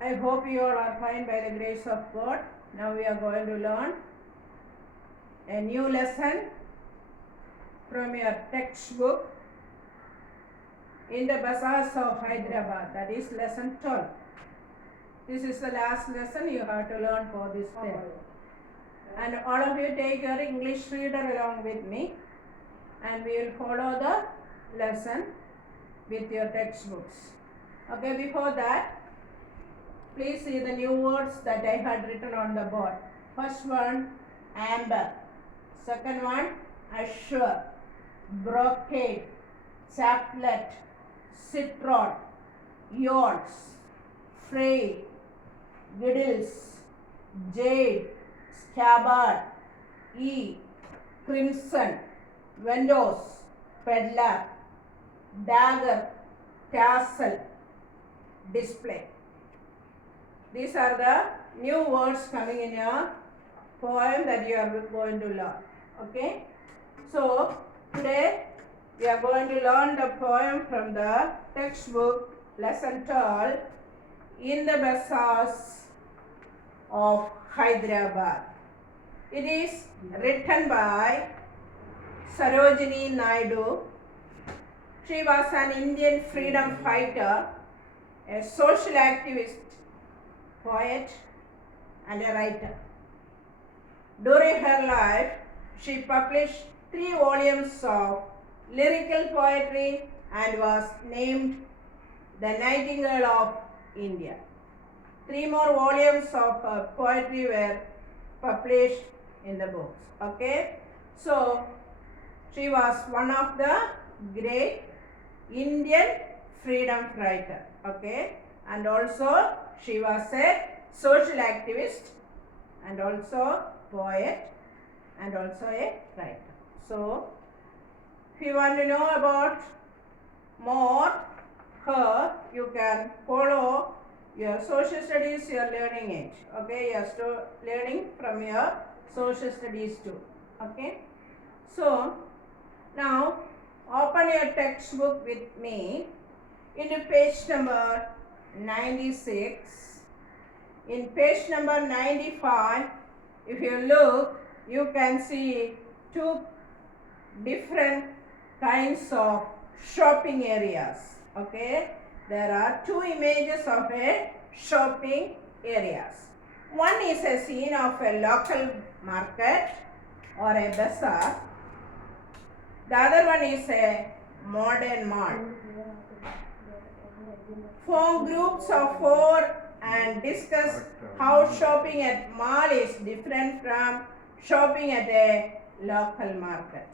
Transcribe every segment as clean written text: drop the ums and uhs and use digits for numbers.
I hope you all are fine by the grace of God. Now we are going to learn a new lesson from your textbook in the Bazaars of Hyderabad. That is lesson 12. This is the last lesson you have to learn for this day. And all of you take your English reader along with me, and we will follow the lesson with your textbooks. Okay, before that, please see the new words that I had written on the board. First one, amber. Second one, assure, brocade, chaplet, citron, yawls, frail, giddles, jade, scabbard, crimson, windows, peddler, dagger, tassel, display. These are the new words coming in your poem that you are going to learn. Okay? So, today we are going to learn the poem from the textbook lesson 12 in the Bazaars of Hyderabad. It is written by Sarojini Naidu. She was an Indian freedom fighter, a social activist, poet and a writer. During her life, she published 3 volumes of lyrical poetry and was named the Nightingale of India. 3 more volumes of her poetry were published in the books. Okay, so she was one of the great Indian freedom fighter. Okay, and also she was a social activist and also poet and also a writer. So, if you want to know about more her, you can follow your social studies, you are learning it. Okay, you are learning from your social studies too. Okay, so now open your textbook with me into page number 96. In page number 95, if you look, you can see 2 different kinds of shopping areas. Okay, there are 2 images of a shopping areas. One is a scene of a local market or a bazaar. The other one is a modern mall. Form groups of 4 and discuss how shopping at mall is different from shopping at a local market.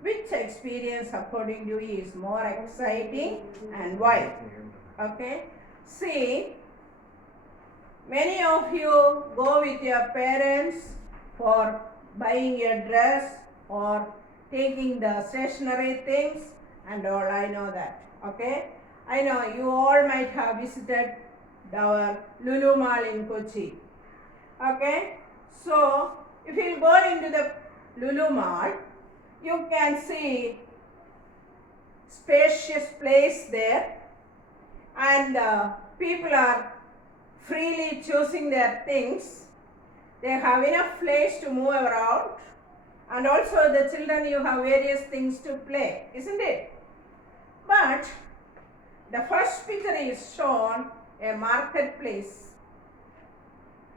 Which experience according to you is more exciting and why? Okay, see, many of you go with your parents for buying a dress or taking the stationery things and all. I know that. Okay, I know you all might have visited our Lulu Mall in Kochi. Okay, so if you go into the Lulu Mall, you can see spacious place there, and people are freely choosing their things. They have enough place to move around, and also the children, you have various things to play, isn't it? But the first picture is shown a marketplace.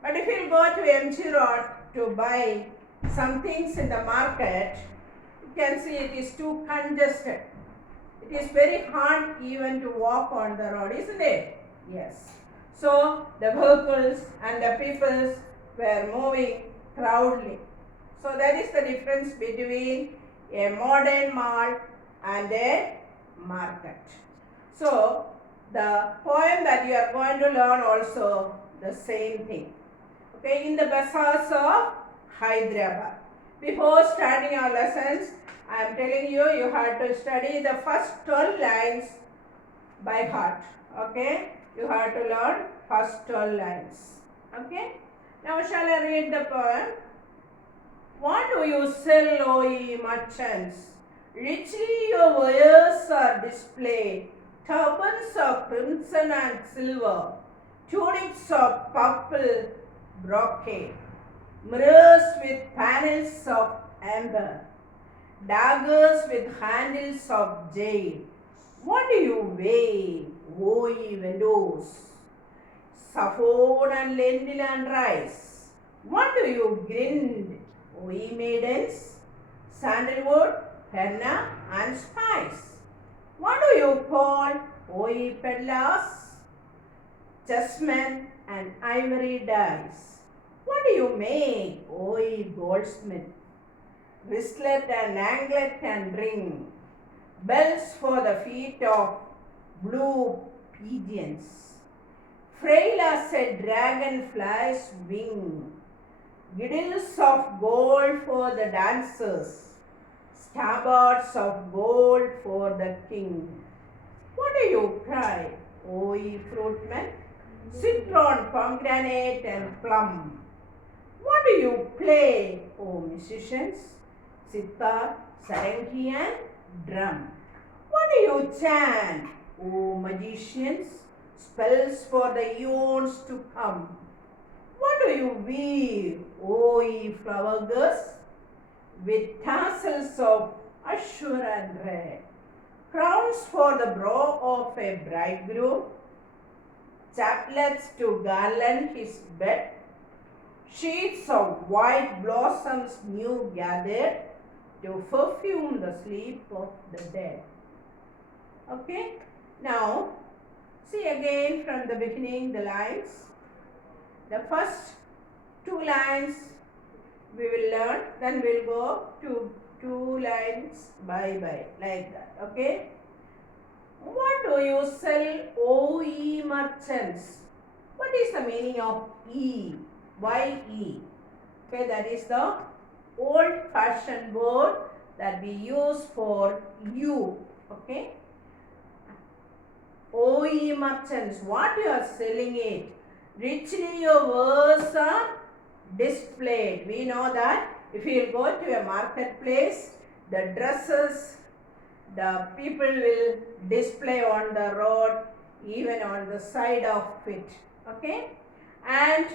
But if you go to MG Road to buy some things in the market, you can see it is too congested. It is very hard even to walk on the road, isn't it? Yes. So the vehicles and the people were moving proudly. So that is the difference between a modern mall and a market. So the poem that you are going to learn also the same thing. Okay, in the Bazaars of Hyderabad. Before starting our lessons, I am telling you, you have to study the first 12 lines by heart. Okay, you have to learn first 12 lines. Okay, now shall I read the poem? What do you sell, O ye merchants? Richly your wares are displayed, turbans of crimson and silver, tunics of purple brocade, mirrors with panels of amber, daggers with handles of jade. What do you weigh, O ye windows? Saffron and lentil and rice. What do you grind, O ye maidens? Sandalwood, henna and spice. What do you call, O ye peddlers? Chessmen and ivory dice. What do you make, O ye goldsmith? Wristlet and anklet and ring. Bells for the feet of blue pigeons. Frail as a dragonfly's wing. Girdles of gold for the dancers. Stabbards of gold for the king. What do you cry, O ye fruitmen? Citron, pomegranate and plum. What do you play, O musicians? Sitar, sarangi and drum. What do you chant, O magicians? Spells for the eons to come. What do you weave, O ye flower girls? With tassels of azure and red. Crowns for the brow of a bridegroom. Chaplets to garland his bed. Sheets of white blossoms new gathered to perfume the sleep of the dead. Okay, now see again from the beginning the lines. The first two lines we will learn, then we'll go to two lines by like that. Okay. What do you sell, O ye merchants? What is the meaning of E? Why E? Okay, that is the old-fashioned word that we use for you. Okay. O ye merchants, what you are selling it? Richly your wares are displayed. We know that if you go to a marketplace, the dresses, the people will display on the road, even on the side of it. Okay. And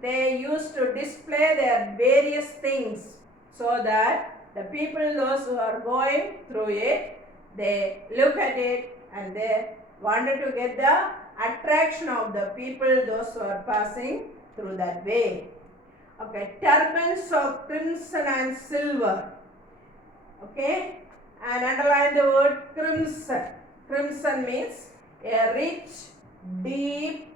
they used to display their various things so that the people, those who are going through it, they look at it and they wanted to get the attraction of the people, those who are passing through that way. Okay, turbans of crimson and silver. Okay, and underline the word crimson. Crimson means a rich, deep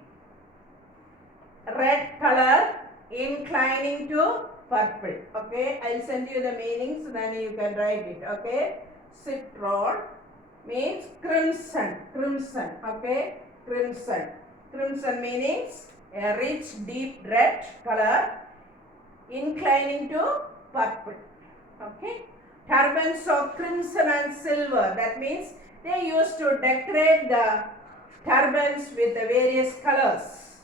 red color inclining to purple. Okay, I'll send you the meaning so then you can write it. Okay, citron means crimson. Crimson. Okay, crimson. Crimson means a rich, deep red color inclining to purple. Okay. Turbans of crimson and silver. That means they used to decorate the turbans with the various colors.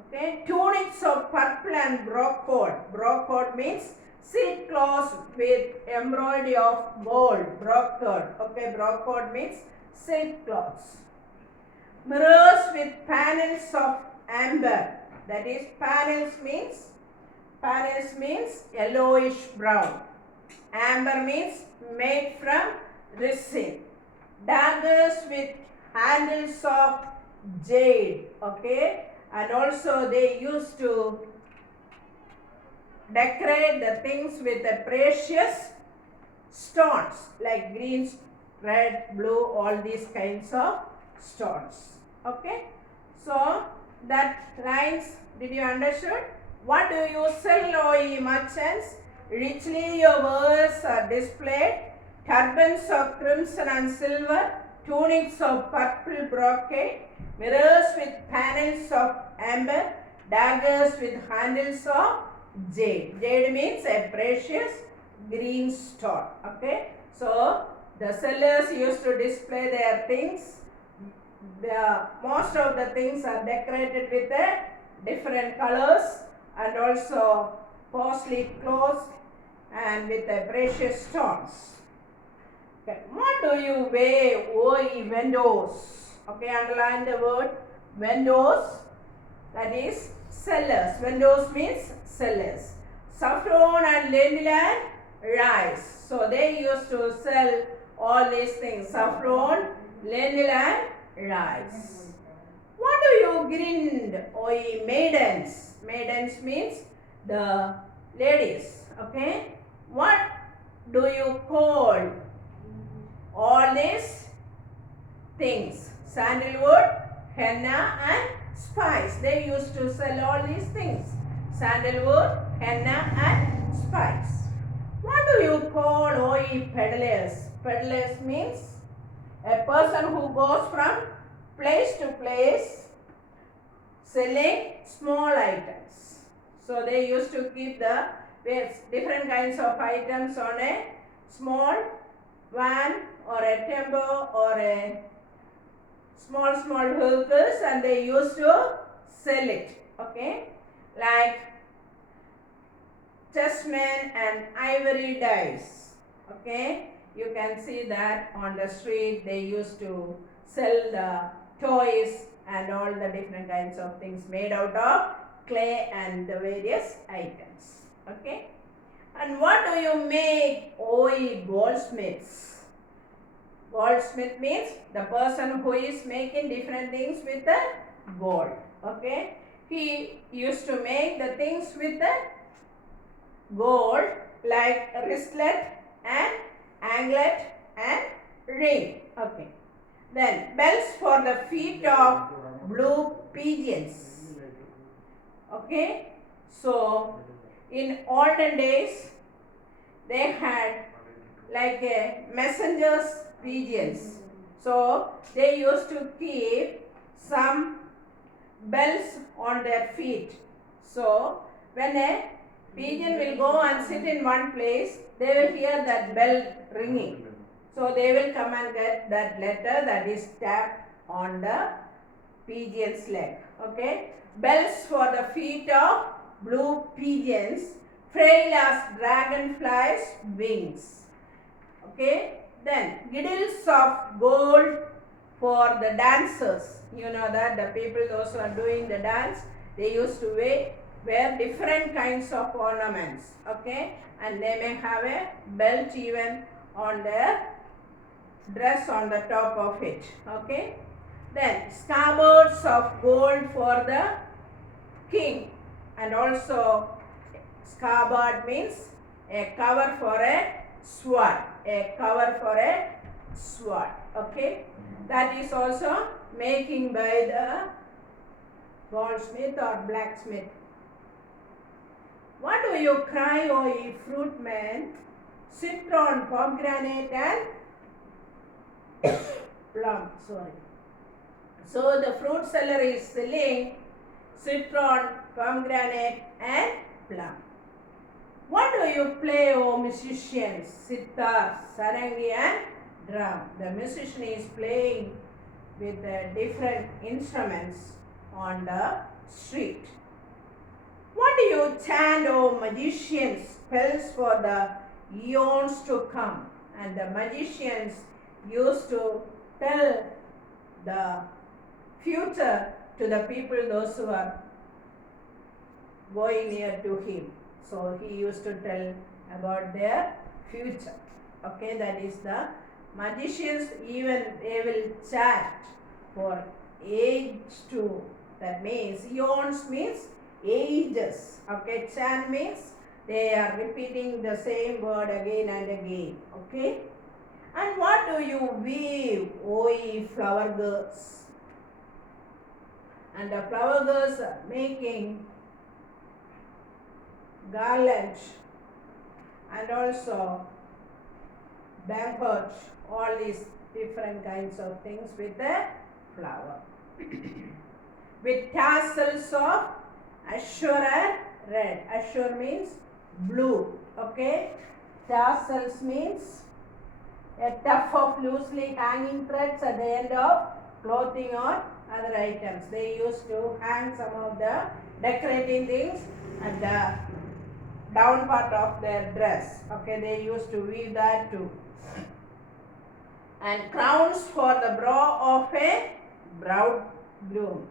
Okay. Tunics of purple and brocade. Brocade means silk cloth with embroidery of gold. Brocade. Okay. Brocade means silk cloths. Mirrors with panels of amber. That is, panels means yellowish brown. Amber means made from resin. Daggers with handles of jade. Okay, and also they used to decorate the things with the precious stones like green, red, blue, all these kinds of stones. Okay, so that lines, did you understood? What do you sell, O ye merchants? Richly your wares are displayed. Turbans of crimson and silver, tunics of purple brocade, mirrors with panels of amber, daggers with handles of jade. Jade means a precious green stone. Okay, so the sellers used to display their things. Most of the things are decorated with different colors and also costly clothes and with the precious stones. Okay. What do you weigh, oi vendors? Okay, underline the word vendors. That is sellers. Vendors means sellers. Saffron and lentil rice. So they used to sell all these things. Saffron, lentil and rice. What do you grinned, oi maidens? Maidens means the ladies. Okay. What do you call all these things? Sandalwood, henna and spice. They used to sell all these things. Sandalwood, henna and spice. What do you call oi peddlers? Peddlers means a person who goes from place to place selling small items. So they used to keep the different kinds of items on a small van or a tempo or a small vehicles, and they used to sell it. Okay, like chessmen and ivory dice. Okay, you can see that on the street they used to sell the toys and all the different kinds of things made out of clay and the various items. Okay, and what do you make, oi goldsmiths? Goldsmith means the person who is making different things with the gold. Okay, he used to make the things with the gold, like wristlet and anklet and ring. Okay, then bells for the feet of blue pigeons. Okay, so in olden days they had like a messenger's pigeons. So they used to keep some bells on their feet. So when a pigeon will go and sit in one place, they will hear that bell ringing. So they will come and get that letter that is tapped on the pigeon's leg. Okay, bells for the feet of blue pigeons, frail as dragonflies' wings. Okay, then girdles of gold for the dancers. You know that the people, those who are doing the dance, they used to wear different kinds of ornaments. Okay, and they may have a belt even on their dress on the top of it. Okay, then scabbards of gold for the king, and also scabbard means a cover for a sword, a cover for a sword. Okay, that is also making by the goldsmith or blacksmith. What do you cry, O ye fruit man? Citron, pomegranate and plum. Sorry. So the fruit seller is selling citron, pomegranate and plum. What do you play, O musicians? Sitar, sarangi and drum. The musician is playing with the different instruments on the street. What do you chant, O magicians? Spells for the eons to come. And the magicians used to tell the future to the people, those who are going near to him. So he used to tell about their future. Okay, that is the magicians, even they will chant for age to. That means eons means ages. Okay, chant means they are repeating the same word again and again. Okay, and what do you weave, O ye flower girls? And the flower girls are making garland and also banquet, all these different kinds of things with the flower. With tassels of azure and red. Azure means blue. Okay, tassels means a tuft of loosely hanging threads at the end of clothing or other items. They used to hang some of the decorating things at the down part of their dress. Okay, they used to weave that too. and crowns for the brow of a bridegroom.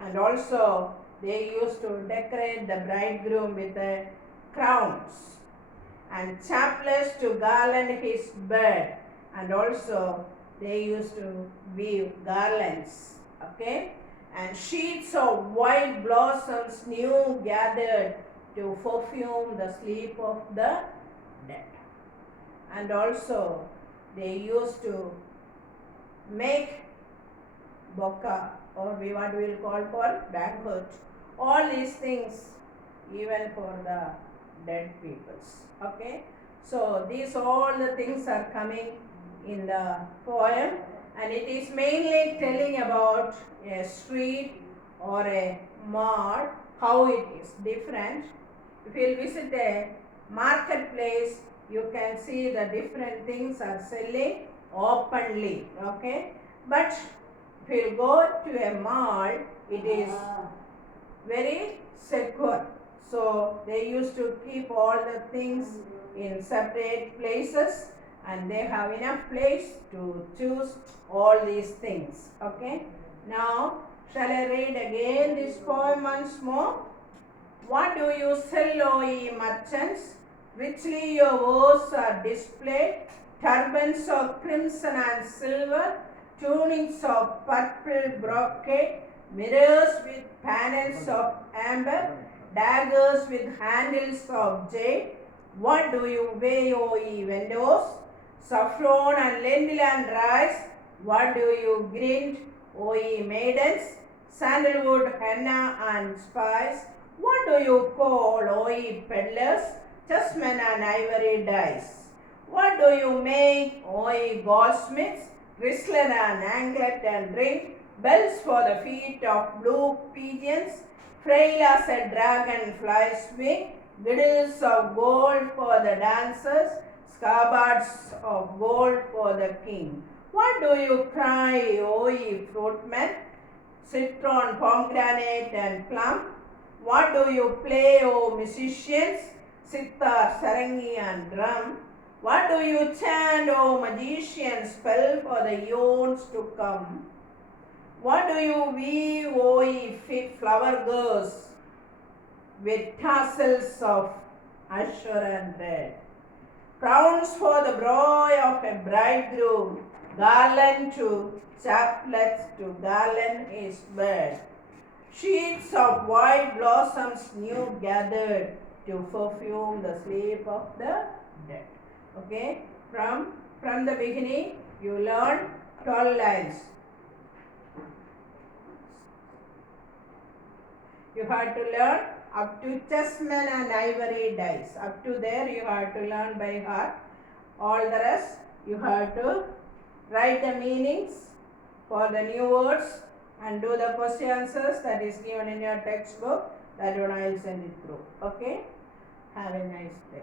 And also they used to decorate the bridegroom with the crowns, and chaplets to garland his bed, and also they used to weave garlands, okay, and sheets of white blossoms new gathered to perfume the sleep of the dead. And also they used to make boka, or what we will call for banquet, all these things even for the dead peoples, okay. So these all the things are coming in the poem, and it is mainly telling about a street or a mall, how it is different. If you visit a marketplace, you can see the different things are selling openly, okay, but if you go to a mall, it is very secure. So they used to keep all the things in separate places, and they have enough place to choose all these things, okay. Now shall I read again this poem once more? What do you sell, O ye merchants? Richly your wares are displayed, turbans of crimson and silver, tunics of purple brocade, mirrors with panels of amber, daggers with handles of jade. What do you weigh, O ye vendors? Saffron and lentil and rice. What do you grind, O ye maidens? Sandalwood, henna and spice. What do you call, O ye peddlers? Chessmen and ivory dice. What do you make, O ye goldsmiths? Grislet and anglet and ring, bells for the feet of blue pigeons, frail as a dragonfly's wing, girdles of gold for the dancers, scabbards of gold for the king. What do you cry, O ye fruitmen? Citron, pomegranate and plum. What do you play, O musicians? Sitar, sarangi and drum. What do you chant, O magicians? Spell for the eons to come. What do you weave, O ye flower girls, with tassels of azure and red? Crowns for the brow of a bridegroom, garland to chaplets to garland his bed. Sheets of white blossoms new gathered to perfume the sleep of the dead. Okay, from the beginning you learn 12 lines. You have to learn up to chessmen and ivory dice. Up to there you have to learn by heart. All the rest you have to write the meanings for the new words and do the question answers that is given in your textbook. That one I will send it through. Okay. Have a nice day.